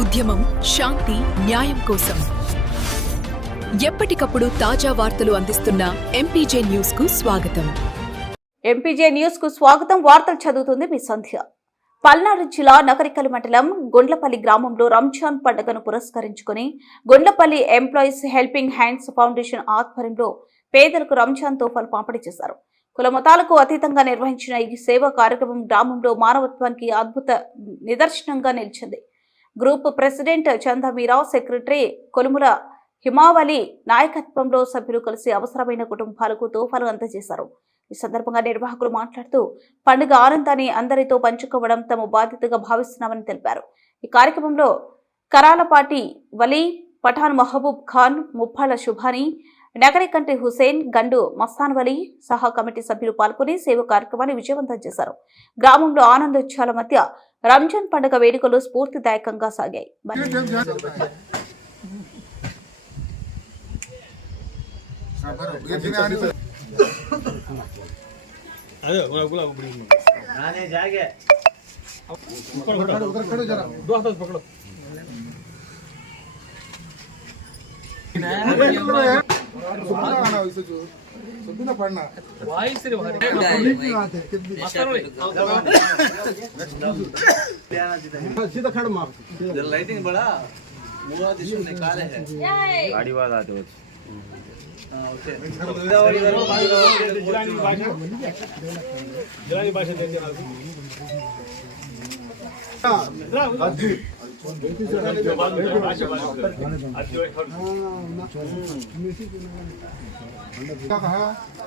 ఉద్యమం శాంతి న్యాయం కోసం ఎప్పటికప్పుడు తాజా వార్తలు అందిస్తున్న ఎంపీజే న్యూస్ కు స్వాగతం. ఎంపీజే న్యూస్ కు స్వాగతం. వార్తలు చదువుతుంది మీ సంధ్య. పల్నాడు జిల్లా నకరికల్ మండలం గుండ్లపల్లి గ్రామంలో రంజాన్ పండుగను పురస్కరించుకుని Gundlapalli employees helping hands foundation ఆధ్వర్యంలో పేదలకు రంజాన్ తోఫాలు పంపిణీ చేశారు. కుల మతాలకు అతీతంగా నిర్వహించిన ఈ సేవా కార్యక్రమం గ్రామంలో మానవత్వానికి అద్భుత నిదర్శనంగా నిలిచింది. గ్రూప్ ప్రెసిడెంట్ చందమీరా, సెక్రటరీ కొలుముల హిమావలి నాయకత్వంలో సభ్యులు కలిసి అవసరమైన కుటుంబాలకు తోఫాలు అందజేశారు. ఈ సందర్భంగా నిర్వాహకులు మాట్లాడుతూ పండుగ ఆనందాన్ని అందరితో పంచుకోవడం తమ బాధ్యతగా భావిస్తున్నామని తెలిపారు. ఈ కార్యక్రమంలో కరాలపాటి వలీ, పఠాన్ మహబూబ్ ఖాన్, ముప్పాల శుభాని, నగరికంటి హుసేన్, గండు మస్తాన్ వలీ సహా కమిటీ సభ్యులు పాల్గొని సేవ కార్యక్రమాన్ని విజయవంతం చేశారు. గ్రామంలో ఆనందోత్సవాల మధ్య రంజాన్ పండుగ వేడుకలు స్ఫూర్తిదాయకంగా సాగాయి. लाइटिंग बड़ा मुआ दिशु निकाले है गाड़ी वाला आते हो जलानी भाषा देते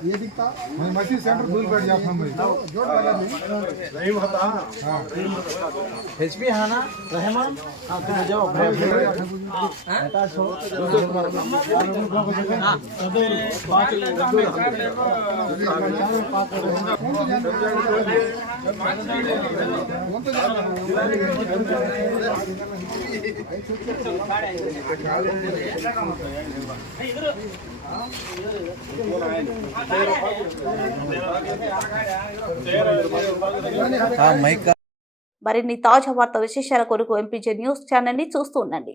ये दिखता मस्जिद सेंटर दूर बैठ जाता हम जोड़ लगा नहीं होता एचपी है ना रहमान हां तुम जाओ बेटा सो మరిన్ని తాజా వార్త విశేషాల కొరకు ఎంపీజే న్యూస్ ఛానల్ ని చూస్తూ ఉండండి.